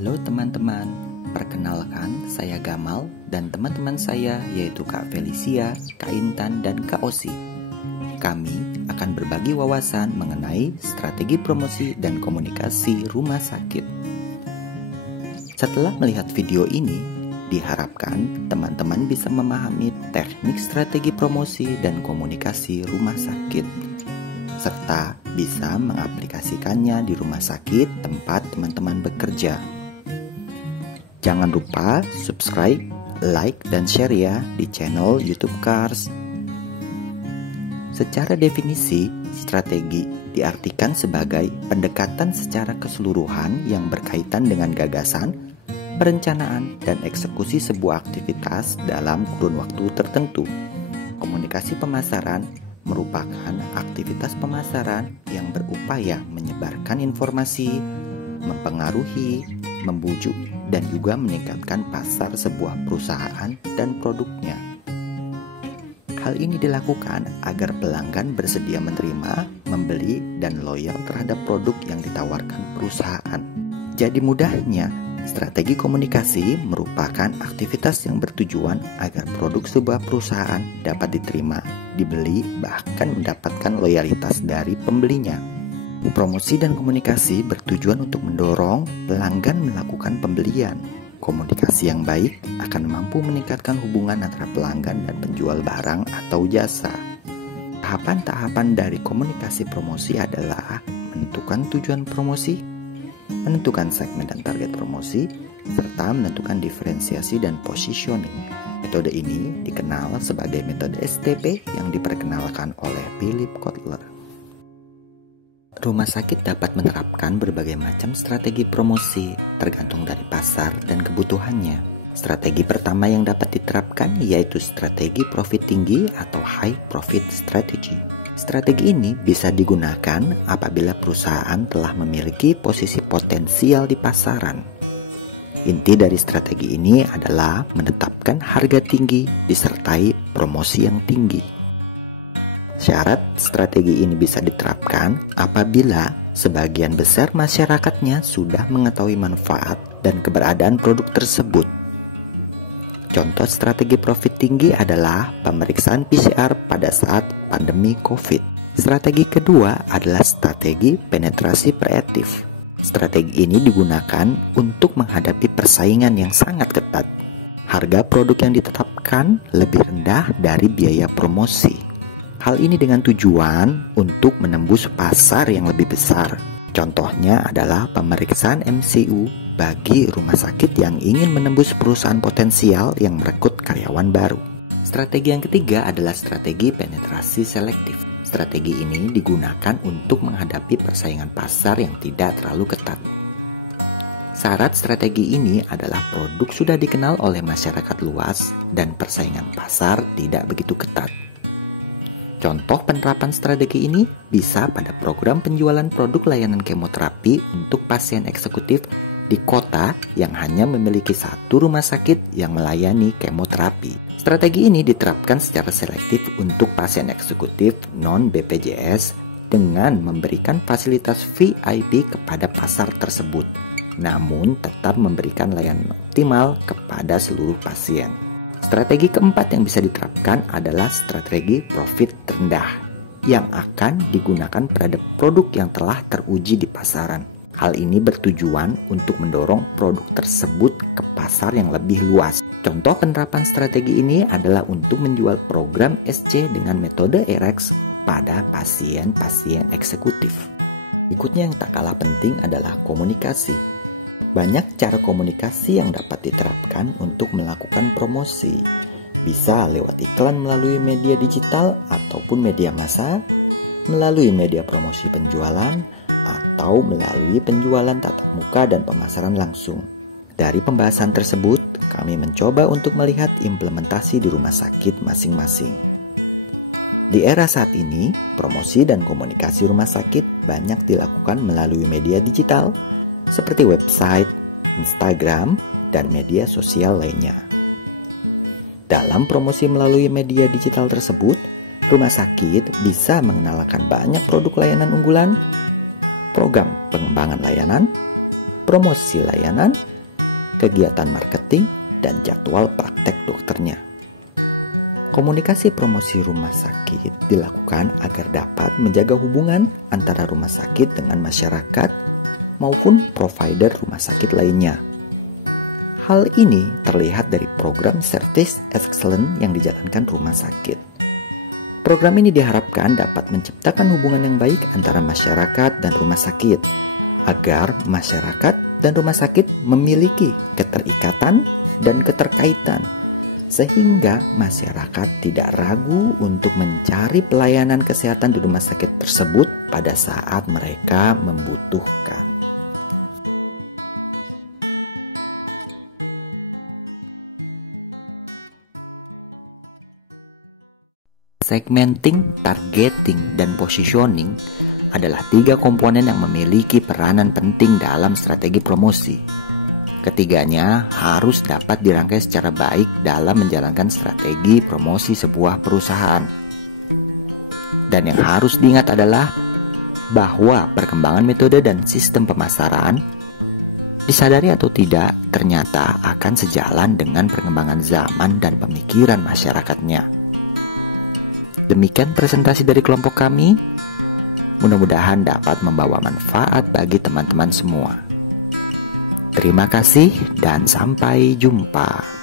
Halo teman-teman, perkenalkan saya Gamal dan teman-teman saya yaitu Kak Felicia, Kak Intan, dan Kak Osi. Kami akan berbagi wawasan mengenai strategi promosi dan komunikasi rumah sakit. Setelah melihat video ini, diharapkan teman-teman bisa memahami teknik strategi promosi dan komunikasi rumah sakit, serta bisa mengaplikasikannya di rumah sakit tempat teman-teman bekerja. Jangan lupa subscribe, like, dan share ya di channel YouTube Cars. Secara definisi, strategi diartikan sebagai pendekatan secara keseluruhan yang berkaitan dengan gagasan, perencanaan, dan eksekusi sebuah aktivitas dalam kurun waktu tertentu. Komunikasi pemasaran merupakan aktivitas pemasaran yang berupaya menyebarkan informasi, mempengaruhi, membujuk, dan juga meningkatkan pasar sebuah perusahaan dan produknya. Hal ini dilakukan agar pelanggan bersedia menerima, membeli, dan loyal terhadap produk yang ditawarkan perusahaan. Jadi mudahnya, strategi komunikasi merupakan aktivitas yang bertujuan agar produk sebuah perusahaan dapat diterima, dibeli, bahkan mendapatkan loyalitas dari pembelinya. Promosi dan komunikasi bertujuan untuk mendorong pelanggan melakukan pembelian. Komunikasi yang baik akan mampu meningkatkan hubungan antara pelanggan dan penjual barang atau jasa. Tahapan-tahapan dari komunikasi promosi adalah menentukan tujuan promosi, menentukan segmen dan target promosi, serta menentukan diferensiasi dan positioning. Metode ini dikenal sebagai metode STP yang diperkenalkan oleh Philip Kotler. Rumah sakit dapat menerapkan berbagai macam strategi promosi tergantung dari pasar dan kebutuhannya. Strategi pertama yang dapat diterapkan yaitu strategi profit tinggi atau high profit strategy. Strategi ini bisa digunakan apabila perusahaan telah memiliki posisi potensial di pasaran. Inti dari strategi ini adalah menetapkan harga tinggi disertai promosi yang tinggi. Syarat strategi ini bisa diterapkan apabila sebagian besar masyarakatnya sudah mengetahui manfaat dan keberadaan produk tersebut. Contoh strategi profit tinggi adalah pemeriksaan PCR pada saat pandemi COVID. Strategi kedua adalah strategi penetrasi preemptif. Strategi ini digunakan untuk menghadapi persaingan yang sangat ketat. Harga produk yang ditetapkan lebih rendah dari biaya promosi. Hal ini dengan tujuan untuk menembus pasar yang lebih besar. Contohnya adalah pemeriksaan MCU bagi rumah sakit yang ingin menembus perusahaan potensial yang merekrut karyawan baru. Strategi yang ketiga adalah strategi penetrasi selektif. Strategi ini digunakan untuk menghadapi persaingan pasar yang tidak terlalu ketat. Syarat strategi ini adalah produk sudah dikenal oleh masyarakat luas dan persaingan pasar tidak begitu ketat. Contoh penerapan strategi ini bisa pada program penjualan produk layanan kemoterapi untuk pasien eksekutif di kota yang hanya memiliki satu rumah sakit yang melayani kemoterapi. Strategi ini diterapkan secara selektif untuk pasien eksekutif non-BPJS dengan memberikan fasilitas VIP kepada pasar tersebut, namun tetap memberikan layanan optimal kepada seluruh pasien. Strategi keempat yang bisa diterapkan adalah strategi profit rendah yang akan digunakan pada produk yang telah teruji di pasaran. Hal ini bertujuan untuk mendorong produk tersebut ke pasar yang lebih luas. Contoh penerapan strategi ini adalah untuk menjual program SC dengan metode RX pada pasien-pasien eksekutif. Berikutnya yang tak kalah penting adalah komunikasi. Banyak cara komunikasi yang dapat diterapkan untuk melakukan promosi. Bisa lewat iklan melalui media digital ataupun media massa, melalui media promosi penjualan, atau melalui penjualan tatap muka dan pemasaran langsung. Dari pembahasan tersebut, kami mencoba untuk melihat implementasi di rumah sakit masing-masing. Di era saat ini, promosi dan komunikasi rumah sakit banyak dilakukan melalui media digital, seperti website, Instagram, dan media sosial lainnya. Dalam promosi melalui media digital tersebut, rumah sakit bisa mengenalkan banyak produk layanan unggulan, program pengembangan layanan, promosi layanan, kegiatan marketing, dan jadwal praktek dokternya. Komunikasi promosi rumah sakit dilakukan agar dapat menjaga hubungan antara rumah sakit dengan masyarakat maupun provider rumah sakit lainnya. Hal ini terlihat dari program Service Excellence yang dijalankan rumah sakit. Program ini diharapkan dapat menciptakan hubungan yang baik antara masyarakat dan rumah sakit, agar masyarakat dan rumah sakit memiliki keterikatan dan keterkaitan, sehingga masyarakat tidak ragu untuk mencari pelayanan kesehatan di rumah sakit tersebut pada saat mereka membutuhkan. Segmenting, targeting, dan positioning adalah 3 komponen yang memiliki peranan penting dalam strategi promosi. Ketiganya harus dapat dirangkai secara baik dalam menjalankan strategi promosi sebuah perusahaan. Dan yang harus diingat adalah bahwa perkembangan metode dan sistem pemasaran, disadari atau tidak, ternyata akan sejalan dengan perkembangan zaman dan pemikiran masyarakatnya. Demikian presentasi dari kelompok kami. Mudah-mudahan dapat membawa manfaat bagi teman-teman semua. Terima kasih dan sampai jumpa.